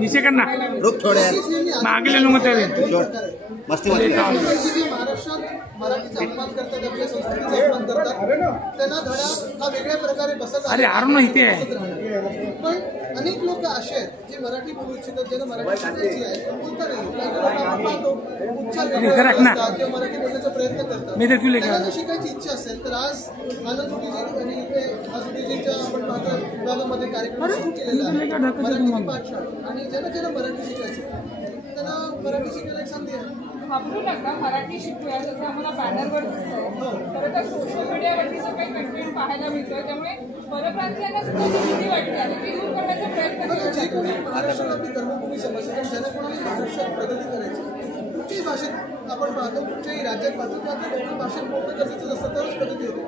नीचे करना रुक थोडे मागे लेलो मग मस्ती महाराष्ट्रात मराठीचा अपमान करतात, आपल्या संस्कृतीचा अपमान करतात, त्यांना धडा हा वेगळ्या प्रकारे बसत आहे. अरे आरो इथे आहे. पण अनेक लोक असे आहेत जे मराठी बोलू इच्छितात, ज्यांना मराठी शिकायची आहे पण बोलता नाही. काही लोक आपण पाहतो उच्चार वेगळे असतात किंवा मराठी बोलण्याचा प्रयत्न करतात. त्यांना जर शिकायची इच्छा असेल तर आज आनंदुटीजी आणि इथे आजुटीजींच्या आपण पाहतो विभागामध्ये कार्यक्रम सुरू केलेला आहे मराठीची पाठशाळा. आणि ज्यांना ज्यांना मराठी शिकायचं त्यांना मराठी शिकायला एक संधी आहे. वापरू नका मराठी शिकूया जसं आम्हाला बॅनरवर दिसतंय. खरं तर सोशल मीडियावरती सगळे कंटेंट पाहायला मिळतोय, त्यामुळे परप्रांतीयांना सुद्धा भीती वाटते आणि ती दूर करण्याचा प्रयत्न केला. जे कोणी महाराष्ट्रात आपली कर्मभूमी समजते कारण ज्यांना कोणाला महाराष्ट्रात प्रगती करायची कुठच्याही भाषेत आपण पाहतो, कुठच्याही राज्यात पाहतो किंवा कोकणी भाषेत बोलणं गरजेचं असतं तरच प्रगती होते.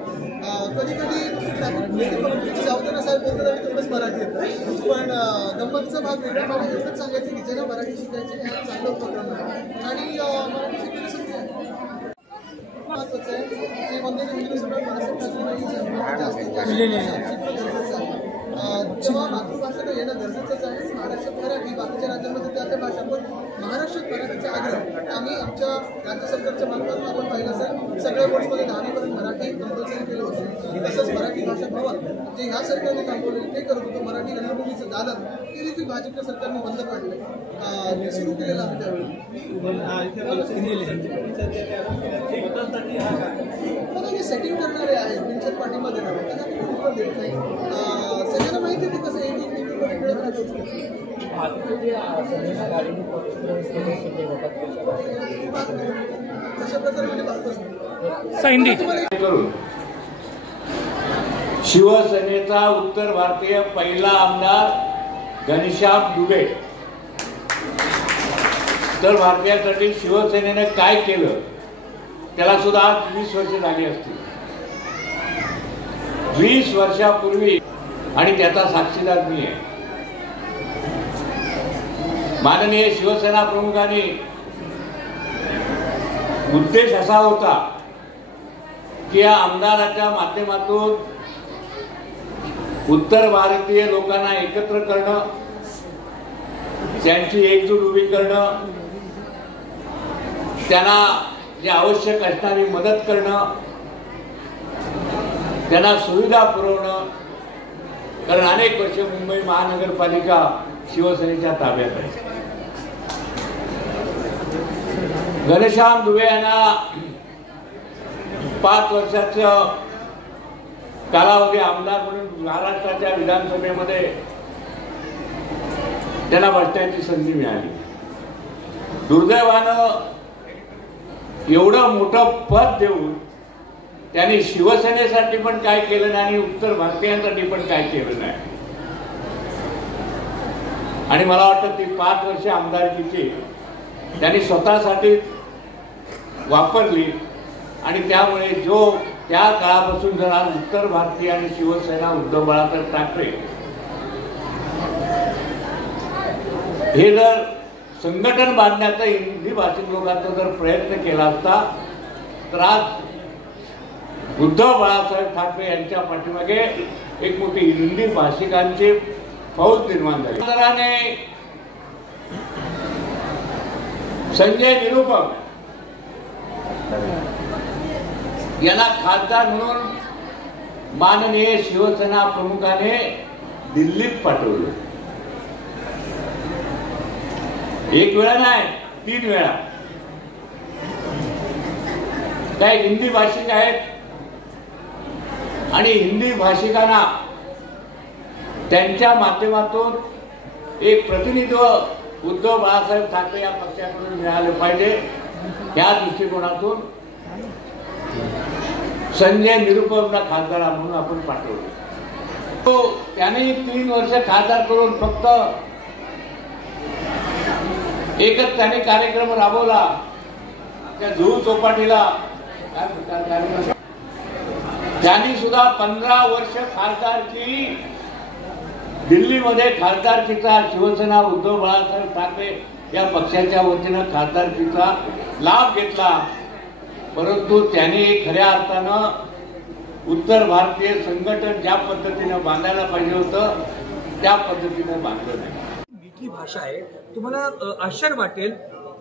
कधी कधी जाऊताना साहेब बोलतात आणि तेवढंच मराठी येतं, पण गंमतीचा भाग वेगळा. मला एवढंच सांगायचं की ज्यांना मराठी शिकायचे हा चांगला उपक्रम आहे आणि मराठी शिकण्याची संधी आहे. महत्वाचं आहे जे वंदे हिंदू सगळं महाराष्ट्राची जास्तीत जास्त गरजेचं आहे. तेव्हा मातृभाषा तर येणं गरजेचंच आहे. महाराष्ट्रात मराठी बाकीच्या राज्यांमध्ये त्या भाषा, पण महाराष्ट्रात मराठीचा आग्रह आम्ही आमच्या राज्य सरकारच्या मार्फत आपण पाहिलं असेल सगळ्या बोर्ड्समध्ये 10वीपर्यंत मराठी कंपल्सरी केलं होतं. तसंच मराठी भाषा भवन जे ह्या सरकारने थांबवलेलं ते करत होतं. मराठी रंगभूमीचं दालन ते देखील भाजपच्या सरकारने बंद पाडलं, ते सुरू केलेलं आहे त्यावेळी. सेटिंग करणारे आहेत त्यांच्यात पाठिंबा देणारे त्यांना उत्तर देत नाही. सगळ्यांना माहिती आहे कसं अशा प्रकारे म्हणजे शिवसेनेचा उत्तर भारतीय पहिला आमदार घनश्याम दुबे उत्तर भारतीयासाठी शिवसेनेने काय केलं त्याला सुद्धा आज 20 वर्ष झाली असतील. 20 वर्षापूर्वी आणि त्याचा साक्षीदार मी आहे. माननीय शिवसेना प्रमुखांनी उद्देश असा होता की या आमदाराच्या माध्यमातून उत्तर भारतीय लोकांना एकत्र करणं, त्यांची एकजूट उभी करणं, त्यांना जे आवश्यक असणारी मदत करणं, त्यांना सुविधा पुरवणं. कारण अनेक वर्ष मुंबई महानगरपालिका शिवसेनेच्या ताब्यात आहे. घनश्याम दुबे यांना 5 वर्षाचा कालावधी आमदार म्हणून महाराष्ट्राच्या विधानसभेमध्ये त्यांना बसण्याची संधी मिळाली. दुर्दैवानं एवढं मोठं पद देऊन त्यांनी शिवसेनेसाठी पण काय केलं नाही आणि उत्तर भारतीयांसाठी पण काय केलं नाही. आणि मला वाटतं ती 5 वर्ष आमदारकीची त्यांनी स्वतःसाठी वापरली आणि त्यामुळे जो त्या काळापासून जर आज उत्तर भारतीय आणि शिवसेना उद्धव बाळासाहेब ठाकरे हे जर संघटन बांधण्याचा हिंदी भाषिक लोकांचा जर प्रयत्न केला असता तर आज उद्धव बाळासाहेब ठाकरे यांच्या पाठीमागे एक मोठी हिंदी भाषिकांची फौज निर्माण झाली. संजय निरुपम यांना खासदार म्हणून माननीय शिवसेना प्रमुखाने दिल्लीत पाठवलं. एक वेळा नाही 3 वेळा. काही हिंदी भाषिक आहेत आणि हिंदी भाषिकांना त्यांच्या माध्यमातून एक प्रतिनिधित्व उद्धव बाळासाहेब ठाकरे या पक्षाकडून मिळालं पाहिजे या दृष्टिकोनातून संजय निरुपमला खासदार म्हणून आपण पाठवलं. त्याने 3 वर्ष खासदार करून फक्त एकच त्याने कार्यक्रम राबवला त्या जुहू चौपाटीला. त्यांनी सुद्धा 15 वर्ष खासदारकी दिल्लीमध्ये खासदारकीचा शिवसेना उद्धव बाळासाहेब ठाकरे या पक्षाच्या वतीनं खासदारकीचा लाभ घेतला. परंतु त्यांनी खऱ्या अर्थानं उत्तर भारतीय संघटन ज्या पद्धतीने बांधायला पाहिजे होतं त्या पद्धतीने बांधलं नाही. मिठी भाषा आहे. तुम्हाला आश्चर्य वाटेल,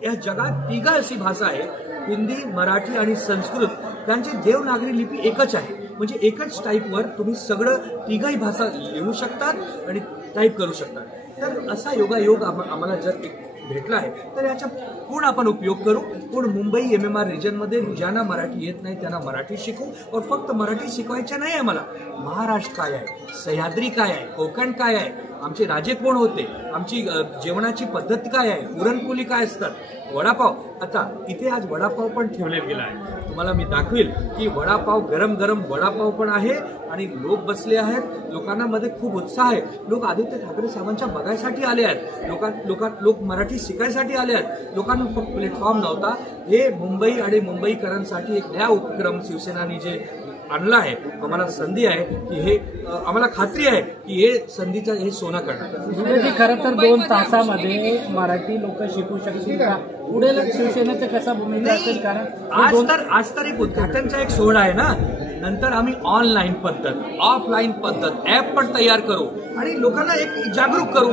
या जगात तिघ अशी भाषा आहे, हिंदी, मराठी आणि संस्कृत. त्यांची देवनागरी लिपी एकच आहे. म्हणजे एकच टाईपवर तुम्ही सगळं तिघही भाषा लिहू शकतात आणि टाईप करू शकतात. तर असा योगायोग आम्हाला जर भेटला आहे तर याचा पूर्ण आपण उपयोग करू. पण मुंबई MMR रिजनमध्ये ज्यांना मराठी येत नाही त्यांना मराठी शिकू. और फक्त मराठी शिकवायचं नाही आहे मला. महाराष्ट्र काय आहे, सह्याद्री काय आहे, कोकण काय आहे, आमचे राजे कोण होते, आमची जेवणाची पद्धत काय आहे, पुरणपोळी काय असतात, वडापाव. आता इथे आज वडापाव पण ठेवले गेला आहे. तुम्हाला मी दाखवेल की वडापाव, गरम गरम वडापाव पण आहे आणि लोक बसले आहेत. लोकांना मध्ये खूप उत्साह आहे. लोक आदित्य ठाकरे साहेबांच्या बघायसाठी आले आहेत. लोक मराठी शिकायसाठी आले आहेत. लोकांना फक्त प्लॅटफॉर्म नव्हता. हे मुंबई आणि मुंबईकरांसाठी एक नया उपक्रम शिवसेनानी जे आणला आहे, आम्हाला संधी आहे की हे आम्हाला खात्री आहे की हे संधीचं हे सोनं करणार. खरं तर 2 तासामध्ये मराठी लोक शिकू शकतील का? पुढे शिवसेनेचं कसा भूमिका असेल? कारण आज तर एक उद्घाटनचा एक सोहळा आहे ना. नंतर आम्ही ऑनलाईन पद्धत, ऑफलाईन पद्धत ऍप पण तयार करू आणि लोकांना एक जागरूक करू.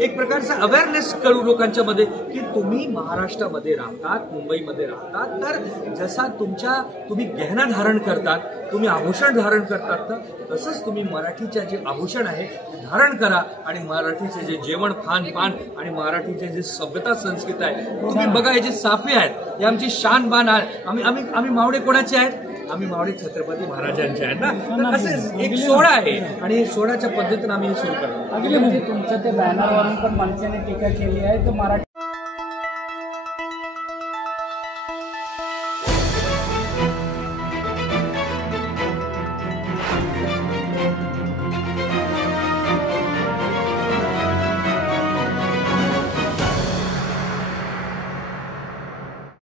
एक प्रकारचा अवेअरनेस करू लोकांच्या मध्ये की तुम्ही महाराष्ट्रामध्ये राहतात, मुंबईमध्ये राहतात, तर जसा तुम्ही गहना धारण करतात, तुम्ही आभूषण धारण करतात, तर तसंच तुम्ही मराठीचे जे आभूषण आहे ते धारण करा आणि मराठीचे जे जेवण, खानपान आणि मराठीचे जे सभ्यता संस्कृती आहे, तुम्ही बघा, हे जे साफे आहेत, हे आमची शान बान आहे. आम्ही मावळे कोणाचे आहेत? आम्ही मावळे छत्रपती महाराजांचे आहेत ना. तर असे एक सोहळा आहे आणि हे सोहळ्याच्या पद्धतीने आम्ही हे सुरू करतो. तुमचं ते बॅनरवरून पण मनसेने टीका केली आहे तर मराठी